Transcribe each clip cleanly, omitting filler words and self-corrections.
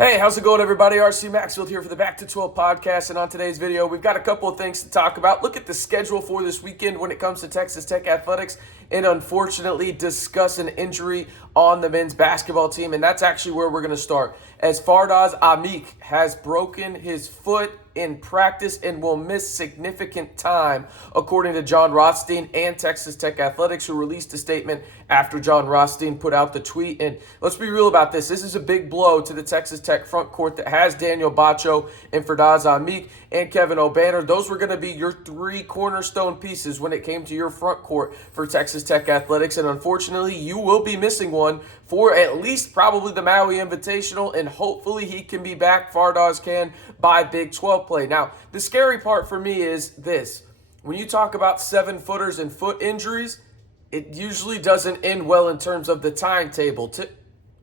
Hey, how's it going, everybody? RC Maxfield here for the Back to 12 podcast, and on today's video, we've got a couple of things to talk about. Look at the schedule for this weekend when it comes to Texas Tech athletics, and unfortunately discuss an injury on the men's basketball team, and that's actually where we're going to start. As Fardaws Aimaq has broken his foot in practice and will miss significant time, according to John Rothstein and Texas Tech Athletics, who released a statement after John Rothstein put out the tweet. And let's be real about this. This is a big blow to the Texas Tech front court that has Daniel Batcho and Fardaws Aimaq and Kevin Obanor. Those were going to be your three cornerstone pieces when it came to your front court for Texas Tech Athletics. And unfortunately, you will be missing one for at least probably the Maui Invitational, and hopefully he can be back, Fardaws can, by Big 12 play. Now, the scary part for me is this. When you talk about 7-footers and foot injuries, it usually doesn't end well in terms of the timetable.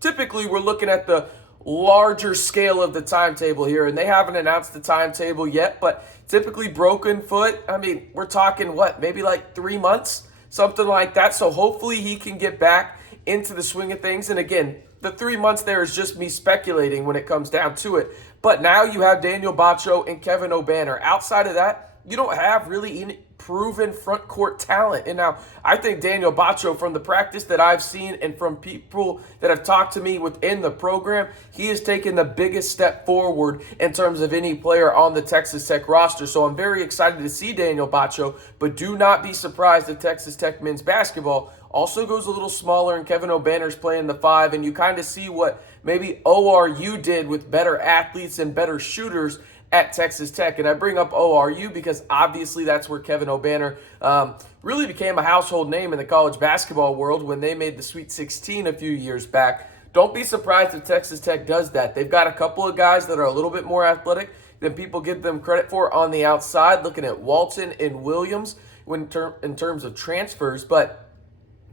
Typically, we're looking at the larger scale of the timetable here, and they haven't announced the timetable yet, but typically broken foot, I mean, we're talking what, maybe like 3 months, something like that. So hopefully he can get back into the swing of things. And again, the 3 months there is just me speculating when it comes down to it. But now you have Daniel Batcho and Kevin Obanor. Outside of that, you don't have really any proven front court talent. And now I think Daniel Batcho, from the practice that I've seen and from people that have talked to me within the program, he has taken the biggest step forward in terms of any player on the Texas Tech roster. So I'm very excited to see Daniel Batcho, but do not be surprised that Texas Tech men's basketball also goes a little smaller, and Kevin Obanor's playing the 5, and you kind of see what maybe ORU did with better athletes and better shooters at Texas Tech. And I bring up ORU because obviously that's where Kevin Obanor really became a household name in the college basketball world when they made the Sweet 16 a few years back. Don't be surprised if Texas Tech does that. They've got a couple of guys that are a little bit more athletic than people give them credit for on the outside, looking at Walton and Williams in terms of transfers, but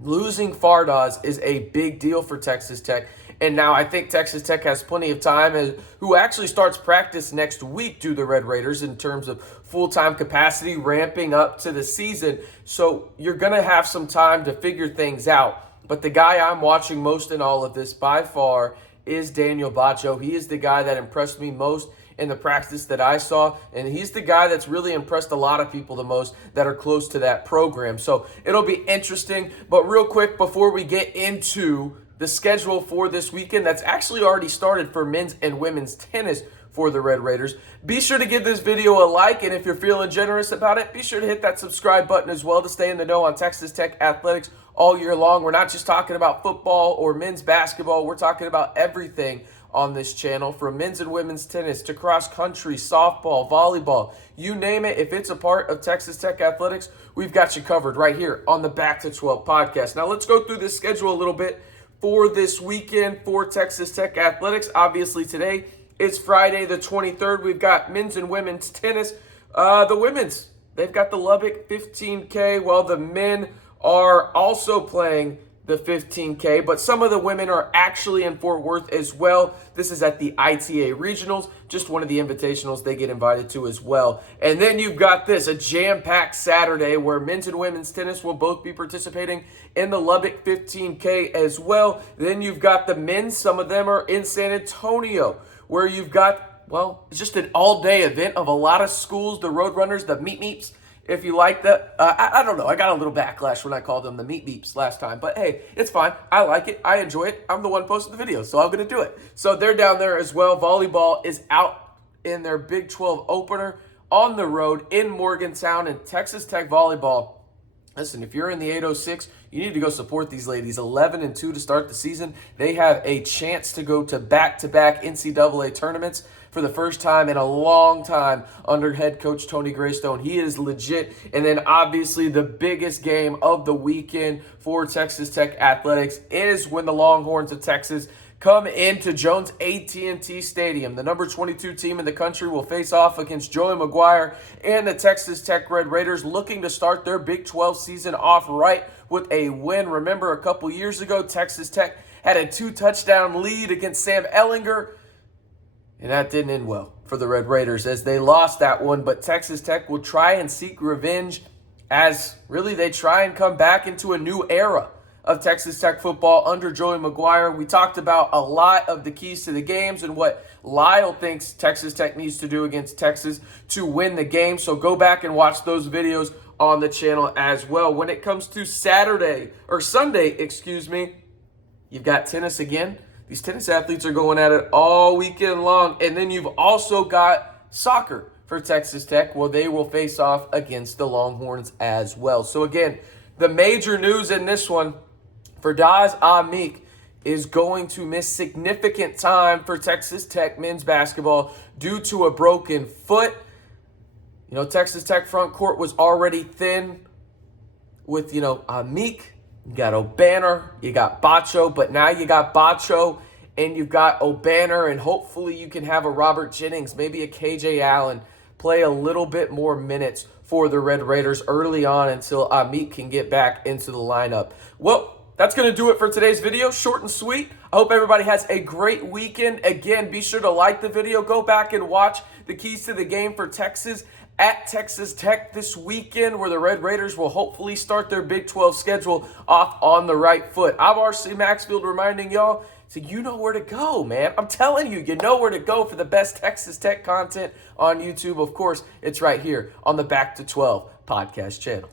losing Fardaws is a big deal for Texas Tech. And now I think Texas Tech has plenty of time, who actually starts practice next week, do the Red Raiders, in terms of full-time capacity, ramping up to the season. So you're going to have some time to figure things out. But the guy I'm watching most in all of this by far is Daniel Batcho. He is the guy that impressed me most in the practice that I saw, and he's the guy that's really impressed a lot of people the most that are close to that program. So it'll be interesting. But real quick, before we get into the schedule for this weekend, that's actually already started for men's and women's tennis for the Red Raiders, be sure to give this video a like, and if you're feeling generous about it, be sure to hit that subscribe button as well to stay in the know on Texas Tech athletics all year long. We're not just talking about football or men's basketball, we're talking about everything on this channel, from men's and women's tennis to cross country, softball, volleyball, you name it. If it's a part of Texas Tech athletics, we've got you covered right here on the Back to 12 podcast. Now let's go through this schedule a little bit for this weekend for Texas Tech athletics. Obviously today is Friday the 23rd. We've got men's and women's tennis. The women's, they've got the Lubbock 15K, while the men are also playing the 15K, but some of the women are actually in Fort Worth as well. This is at the ITA Regionals, just one of the invitationals they get invited to as well. And then you've got this, a jam-packed Saturday where men's and women's tennis will both be participating in the Lubbock 15K as well. Then you've got the men's, some of them are in San Antonio, where you've got, well, it's just an all-day event of a lot of schools, the Roadrunners, the Meep Meeps, if you like that. I don't know. I got a little backlash when I called them the Meat Beeps last time. But hey, it's fine. I like it. I enjoy it. I'm the one posting the video, so I'm going to do it. So they're down there as well. Volleyball is out in their Big 12 opener on the road in Morgantown. And Texas Tech volleyball, listen, if you're in the 806, you need to go support these ladies. 11-2 to start the season. They have a chance to go to back-to-back NCAA tournaments for the first time in a long time under head coach Tony Greystone. He is legit. And then obviously the biggest game of the weekend for Texas Tech athletics is when the Longhorns of Texas come into Jones AT&T Stadium. The number 22 team in the country will face off against Joey McGuire and the Texas Tech Red Raiders, looking to start their Big 12 season off right with a win. Remember, a couple years ago, Texas Tech had a 2-touchdown lead against Sam Ehlinger, and that didn't end well for the Red Raiders as they lost that one. But Texas Tech will try and seek revenge as really they try and come back into a new era of Texas Tech football under Joey McGuire. We talked about a lot of the keys to the games and what Lyle thinks Texas Tech needs to do against Texas to win the game. So go back and watch those videos on the channel as well. When it comes to Sunday, you've got tennis again. These tennis athletes are going at it all weekend long. And then you've also got soccer for Texas Tech, where they will face off against the Longhorns as well. So again, the major news in this one, Fardaws Aimaq is going to miss significant time for Texas Tech men's basketball due to a broken foot. You know, Texas Tech front court was already thin with, Aimaq. You got Obanor, you got Batcho, but now you got Batcho and you've got Obanor, and hopefully you can have a Robert Jennings, maybe a KJ Allen, play a little bit more minutes for the Red Raiders early on until Aimaq can get back into the lineup. Well, that's going to do it for today's video. Short and sweet. I hope everybody has a great weekend. Again, be sure to like the video. Go back and watch the keys to the game for Texas at Texas Tech this weekend, where the Red Raiders will hopefully start their Big 12 schedule off on the right foot. I'm RC Maxfield reminding y'all, so you know where to go, man. I'm telling you, you know where to go for the best Texas Tech content on YouTube. Of course, it's right here on the Back to 12 podcast channel.